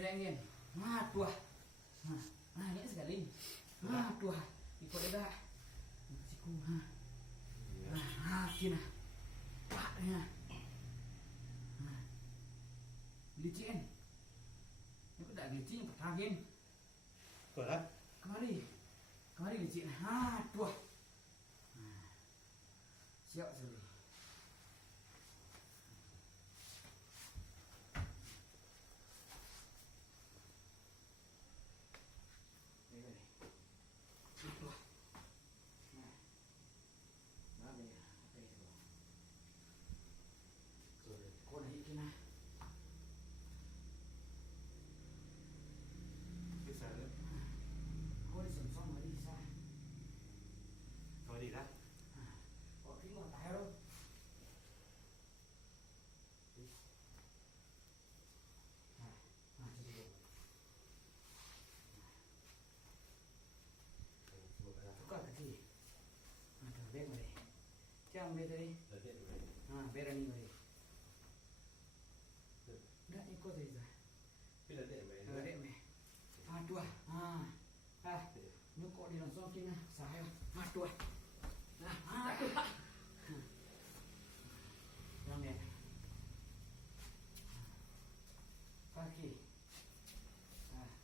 Bilangin, dua. Nah, ini sekali. Dua. Ikut dah. Siku. Kina. Paknya. Licin. Ini tak licin pertagin. Boleh? Kemari licin. Dua. Siap sekali. Thôi đi ra. Có cái ngọn tay đâu. Có cái gì? Thử biết mà đi. Chứ không biết đi. Biết ra đi mà đi. Đã đi có gì rồi. Biết là để mày. Để mày. Dua. Nếu có đi làm xong kia nè, sai không? Dua. Dua. Yang ni. Kaki.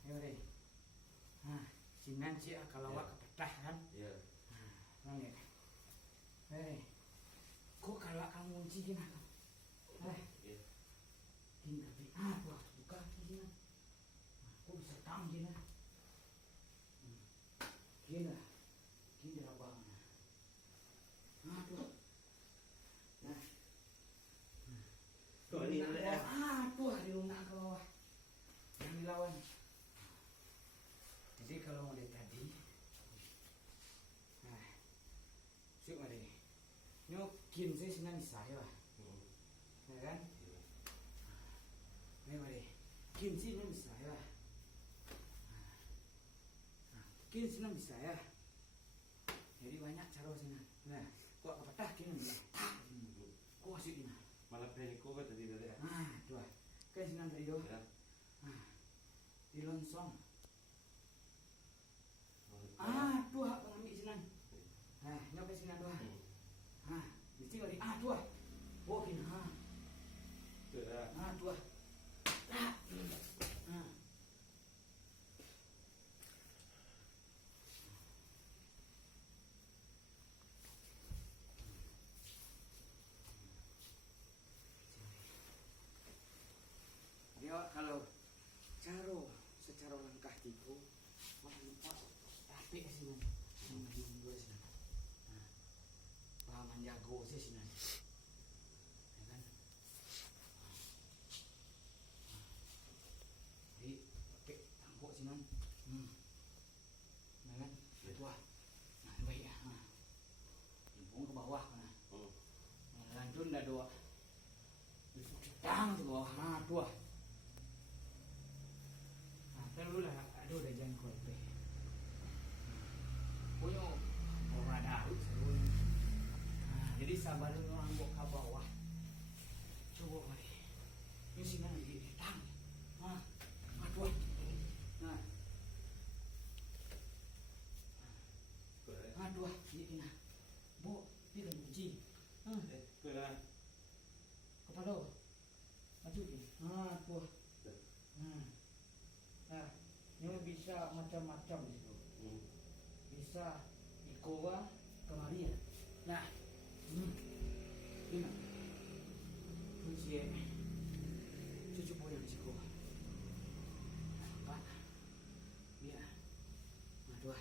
Ini. Sinan cia kalau awak kepecah kan? Iya. Yang ni. Kok kalau kamu kunci gimana? Iya. Tinggal di buka gini. Kok bisa tam gini? Gini. Gini abang. Tuh. Nah. Tuh ini ada. Tuh di lunak ke bawah. Yang dilawan. Jadi kalau mau lihat tadi. Siap mari. Nyokin sih senang saya. Ya kan? Mari. Kin sih senang saya. Kin senang saya. Jadi banyak cara senang. Nah, kok kepetah gini nih. Kok masih gini. Malah pengen kok tadi dari. Dua. Kayak senang tadi doh. Ya. Di longsong. Dua pengambil senang. Nyampe senang dua. Mesti balik. Dua. Oh gini. Tuh dah. Dua. Dia kalau secara langkah tipu, tapi sih man, minggu sih. Paman jago sih sih man, ya kan? Jadi pakai tangkuk sih man, ya kan? Tua, baik ya. Timbung ke bawah mana? Lanjut dah dua, tang ke bawah, dua. Terus lah, aduh dah jangan kuat pe. Punya orang Daud sebelum. Jadi sabar orang bawa ke bawah. Coba mari. Ini sini lagi tang. Dua. Dua. Ini kena. Bo, dia kan kunci. Tuh dah. Kepada. Maju ni. Dua. Ini bisa macam-macam itu. Bisa ikowa kemari ya. Nah, ini kunci cucu punya risiko. Pak, ya, dua,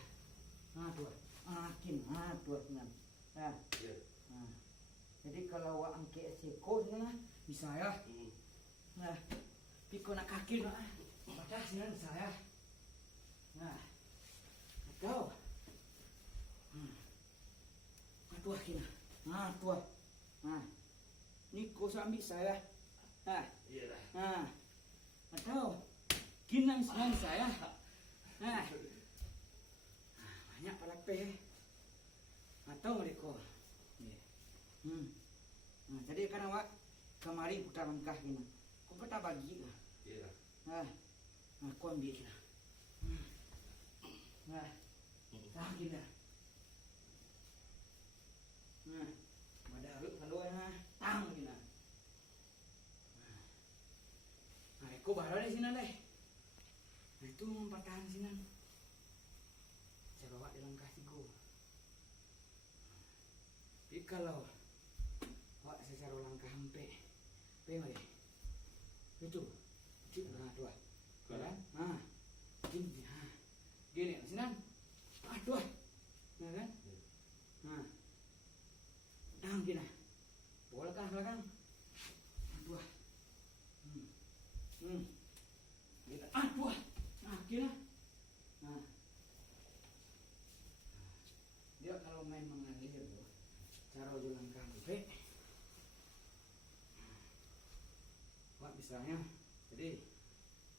kin, dua dengan. Jadi kalau awak angkat seko ni bisa ya. Piko nak kaki nak. Baca sinan saya. Kau. Dua kina. Dua. Ni kau ambil saya. Iya dah. Atau kina sinan saya. Banyak pada pe. Atau mereka. Jadi kan awak kemari putar langkah gini. Kau peta bagi lah. Iya dah. Aku ambil kita. Nah, tahan kita. Nah, ada harus kalau na tang kita. Nah, aku baru di sini deh. Nah, itu mempertahan sini. Saya bawa di langkah 3. Tapi kalau bawa secara langkah hampe, mari. Itu, nah dua, kan? Nah, gini, gini, sini, dua, nah kan? Nah, dang gini, boleh kah belakang? Dua, kita, dua, nah gini, nah, dia kalau main mengalir tuh, cara jalan kampe. Pak misalnya, jadi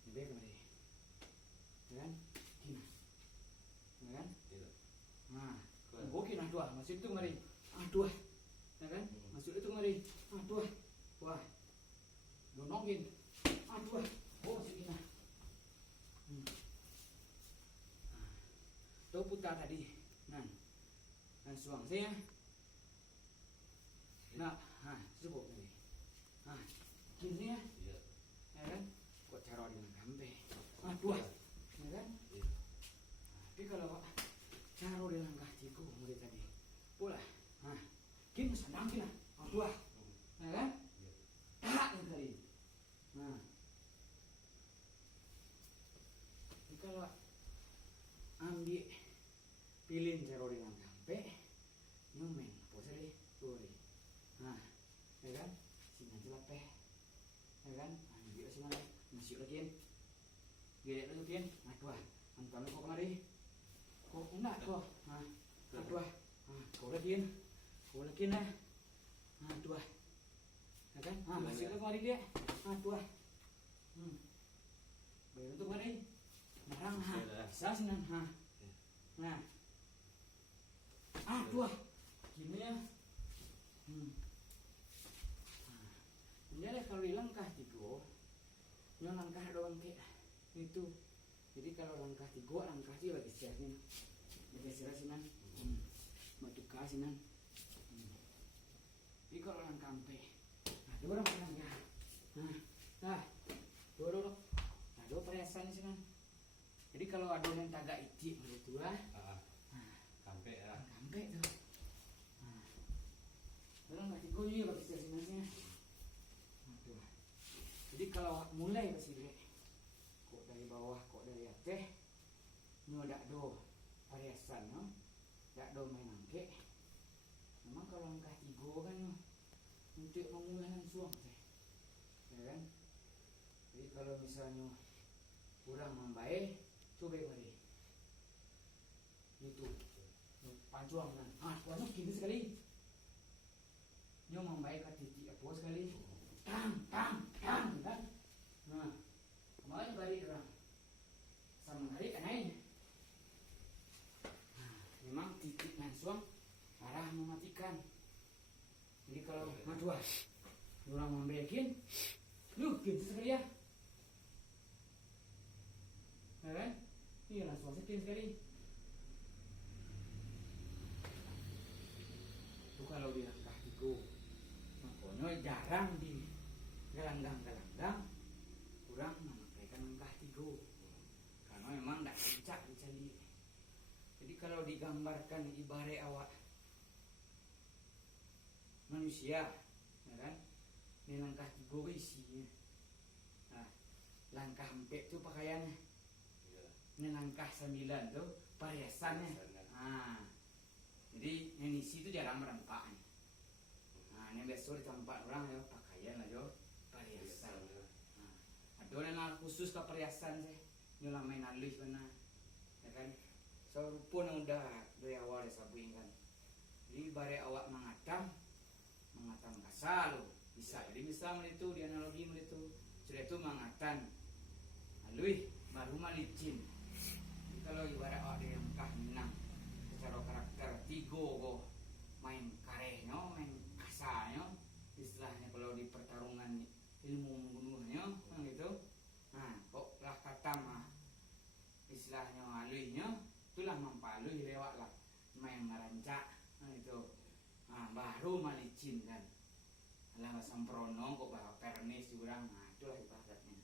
ini kemari, kan? Gini, kan? Nah, mungkin dua, masuk itu kemari, dua, kan? Masuk itu kemari, dua, wah, donongin, dua, oh masuk ini, tuh putar tadi, nah suang saya, nah, cukup ini, gini ya. Kan? Kok cara dengan kampe? Dua, ya kan? Tapi kalau cara dengan langkah 3 mulai tadi, pula, gini sedang kita, dua, ya kan? Tak yang tadi. Nah, tapi kalau ambil pilih cara dengan kampe, nyomen, posisi tuh, ya kan? Sini jelas ya kan? Ambil sini masuk lagi, gede lagi, dua, antar kau kemari, kau enggak kau, dua, kau lagi, dua, ya kan? Masuk kemari dia, dua, baru untuk kemari, narang, bisa sini, nah, dua, gini ya. Jadi kalau di langkah 3, yang langkah doang kayak itu. Jadi kalau langkah 3, langkah sih bagi siasnya, bagi siasnya, batu kasinan. Jadi kalau langkah ampe, dua orang ya, dua, dua perhiasan sih kan. Jadi kalau ada yang tagak icik begitu Kampe ya. Kampe tuh. Dalam langkah 3 juga bagi siasnya. Jadi kalau mulai ke sini, kok dari bawah, kok dari atas, nyo dak do variasan, no, dak do main angke. Memang kalau langkah 3 kan untuk memulai langsung, ya kan? Jadi kalau misalnya kurang membaik, coba mari, itu, pancuang kan, pancuang gini sekali, nyo membaik ke titik apa sekali. Tang, kan? Nah, kemarin balik orang sama hari naik. Memang titik langsung arah mematikan. Jadi kalau dua orang memberikan, lu gitu sekali ya, kan? Iya langsung sekian sekali. Itu kalau di langkah 3, makanya jarang di gelanggang kurang memakai langkah 3 karena memang tidak kencak dicari. Jadi kalau digambarkan ibarat awak manusia, ya kan? Ini langkah 3 isinya. Nah, langkah 4 itu pakaiannya. Ini langkah 9 itu perhiasannya. Jadi yang isi itu jarang merempak. Ini biasa di tempat orang ya pakaian lah jo. Perhiasan. Ada yang khusus ke perhiasan sih, nyolah main halus benar, ya kan? So rupa yang udah dari awal disabuin kan. Jadi bare awak mengatam kasar lo, bisa. Jadi misal itu di analogi itu sudah itu mengatan, halus baru malicin. Jadi kalau ibarat awak dia yang kah menang, secara karakter 3 kok main karehnya, main kasarnya, istilahnya kalau di pertarungan ilmu membunuhnya, gitu. Nah, kok lah kata mah baru malicin kan. Alah sempronong kok bawa pernis jurang, nah itulah ibaratnya.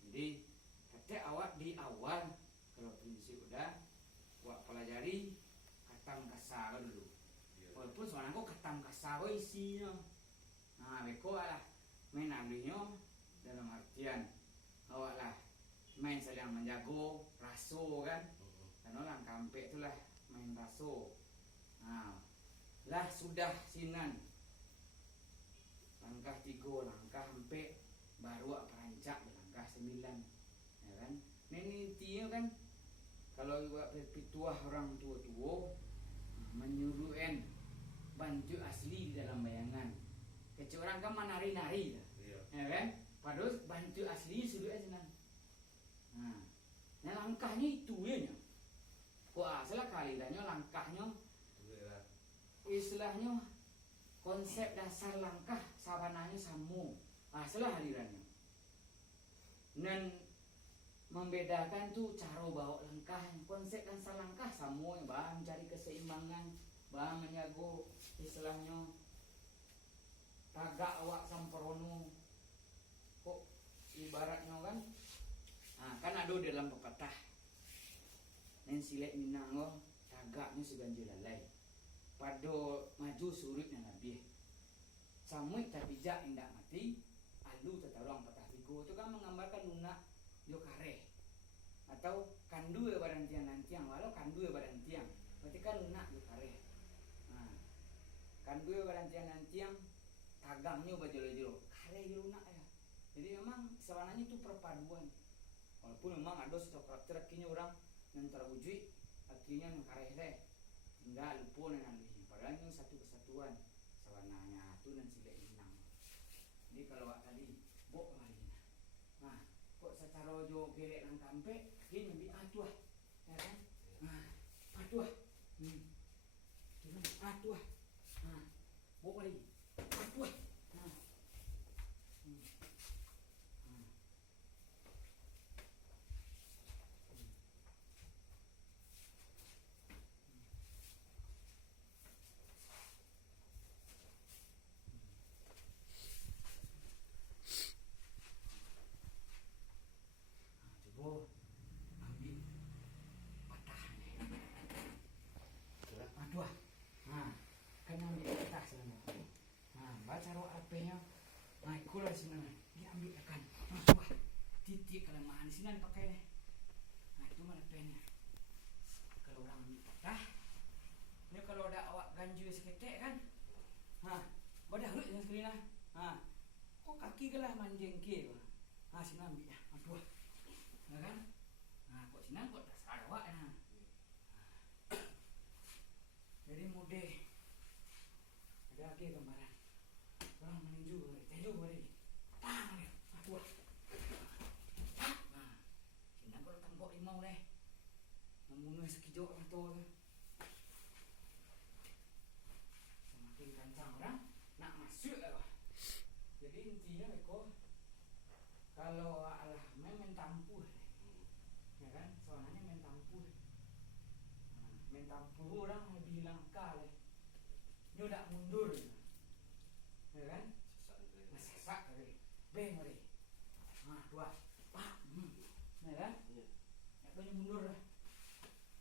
Jadi kata awak di awal kalau prinsip udah awak pelajari katam kasar dulu. Walaupun soalnya kok katam kasar isinya. Nah, beko lah main ambilnya dalam artian awak lah main sedang menjago raso kan. Karena orang kampek itulah main raso. Nah, lah sudah sinan langkah 3, langkah 4 baru perancak langkah 9, ya kan? Ini intinya kan kalau buat pituah orang tua-tua menyuruhen bantu asli di dalam bayangan. Kecil orang kan menari-nari lah, ya kan? Padahal bantu asli sudah senang. Nah langkahnya itu ya nya. Kok salah kali dahnya langkahnya istilahnya konsep dasar langkah sawananya sama. Salah halirannya. Dan membedakan tuh cara bawa langkah, konsep dasar langkah sama, bah mencari keseimbangan, bah menjago istilahnya tagak awak samperono. Kok ibaratnya kan? Kan ada dalam pepatah. Nen silek minang tagaknya seganjil lalai. Pada maju surut yang lebih. Samui tapi jak indak mati, alu tetarong patah figo itu kan menggambarkan lunak yo kareh. Atau kandu ya badan tiang walau kandu ya badan tiang. Berarti kan lunak yo kareh. Kandu ya badan tiang tagangnya bajolo-jolo. Kareh yo lunak ya. Jadi memang sebenarnya itu perpaduan. Walaupun memang ada karakter akhirnya orang yang terwujud akhirnya yang kareh deh. Tinggal lupa dengan alih. Padahal itu satu kesatuan sawananya tu dan silek minang. Jadi kalau awak tadi bok kemarin. Kok secara jo gerek nang kampe ini bi atuah. Ya kan? Atuah. Atuah. Bok lagi. Atuah. Dia ambil akan titik kelemahan di sini pakai. Itu mana pennya. Kalau orang ambil patah, ini kalau ada awak ganjil seketek kan, badah hlut yang sekali lah. Kok kaki kelah manjeng ke, sini ambil ya, aduh, ya kan? Kok sini kok terserah awak Jadi mudah. Ada lagi gambaran. Orang meninju, teju boleh. Aduh. Sini kalau tembok limau deh. Membunuh sekejap atau semakin kencang orang nak masuk lah. Jadi intinya mereka kalau Allah main tampuh, ya kan? Soalnya main tampuh. Main tampuh orang lebih langka lah. Dia tak mundur, ya kan? Sesak kali. Beng kali. 2, pak, ya kan? Tak boleh mundur lah.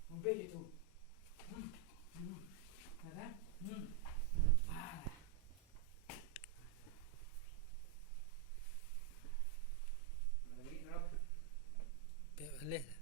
Mobil itu, ya kan? Lagi, bro. Boleh.